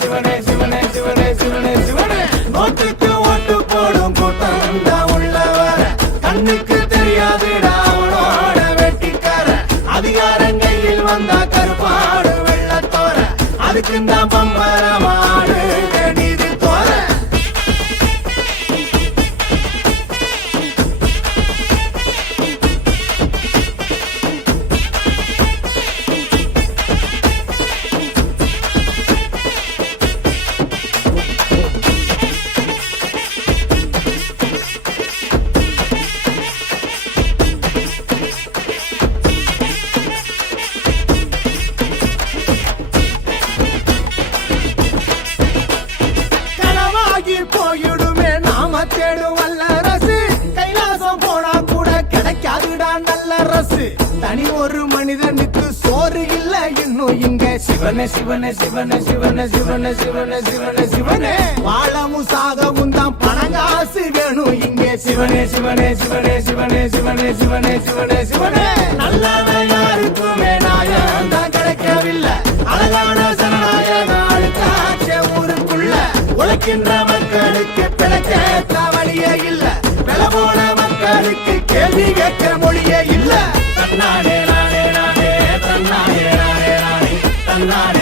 சிவனே சிவனே சிவனே சிவனே சிவனே. ஓட்டுக்கு ஓட்டு போடும் கூட்டம் தான் உள்ள வர கண்ணுக்கு தெரியாதுடா அவனோட வெட்டிக்கார. அதிகாரம் கையில் வந்தா கருப்பாடு வெள்ளத்தோர. அதுக்கு தான் பம்பரமா நாம தேடும் வல்லரசு கைலாசம் போனா கூட கிடைக்காதுடா நல்ல ரசு தனி ஒரு மனிதனுக்கு சோறு இல்ல இன்னும் இங்க சிவனே சிவனே சிவனே சிவனே சிவனே சிவனே சிவனே சிவனே வாழமும் சாகவும் தான் பணங்காசு வேணும் இங்கே சிவனே சிவனே சிவனே சிவனே சிவனே சிவனே சிவனே சிவனே நல்லவன் யாருக்குமே நாயம் தான் கிடைக்கவில்லை அழகான சனநாயக ஊருக்குள்ள உழைக்கின்ற மக்களுக்கு பிழைக்க தவழியே இல்ல. வில போன மக்களுக்கு கேள்வி கேட்க மொழியே இல்ல. தன்னாடே நானே நானே தன்னாடே நானே தன்னாடே